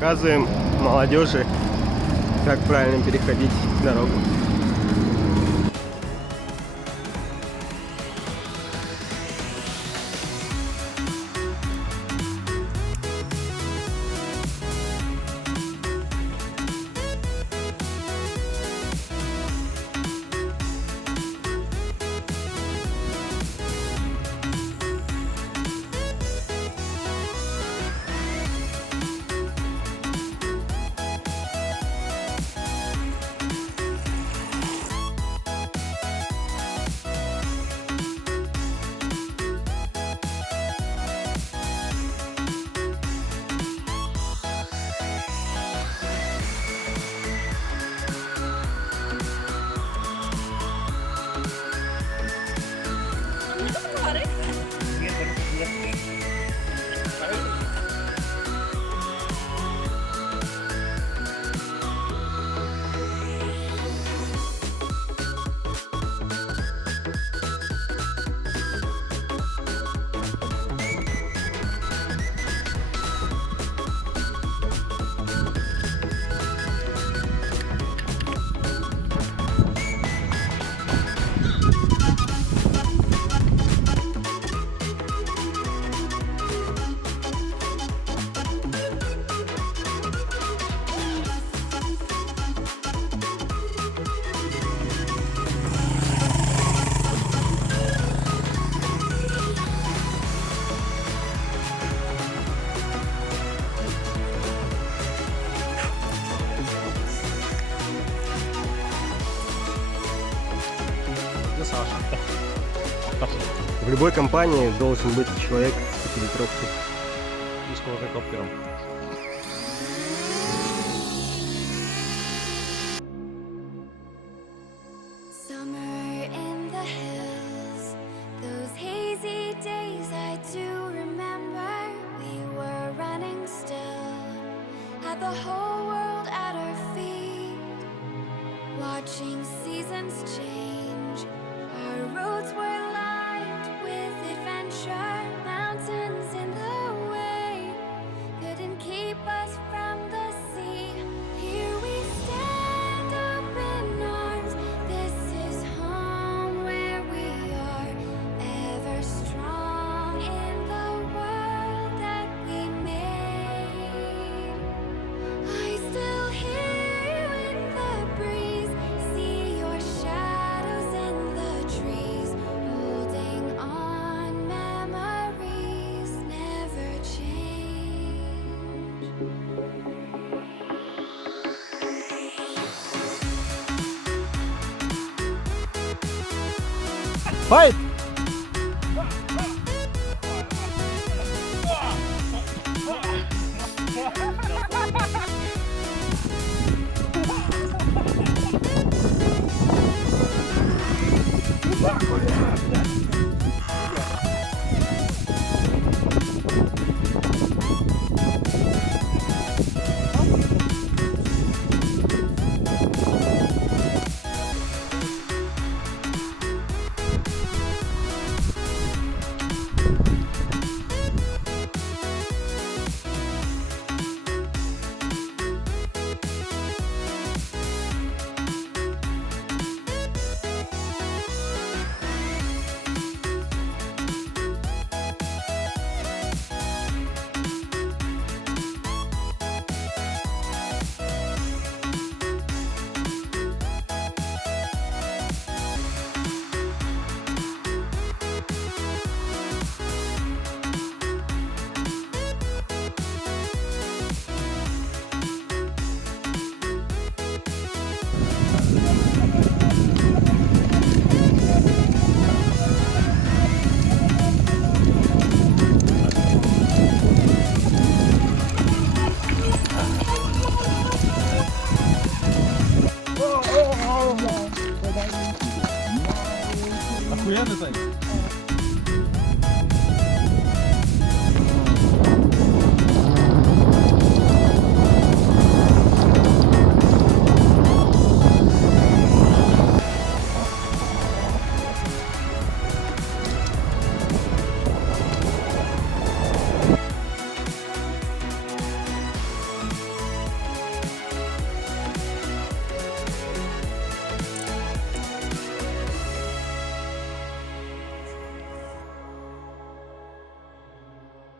Показываем молодежи, как правильно переходить дорогу. В любой компании должен быть человек с пятилитровкой. И с квадрокоптером. Summer in the hills, those hazy days I do remember. We were running still, had the whole world at our feet, watching seasons change. Our roads were lined with adventure, mountains in the way couldn't keep us from the sea. Here we stand open arms. This is home where we are, ever strong in the world that we made. I still hear you in the breeze, see your shadows in the trees, holding on. Memories never change. Fight! Охуенный, Сань?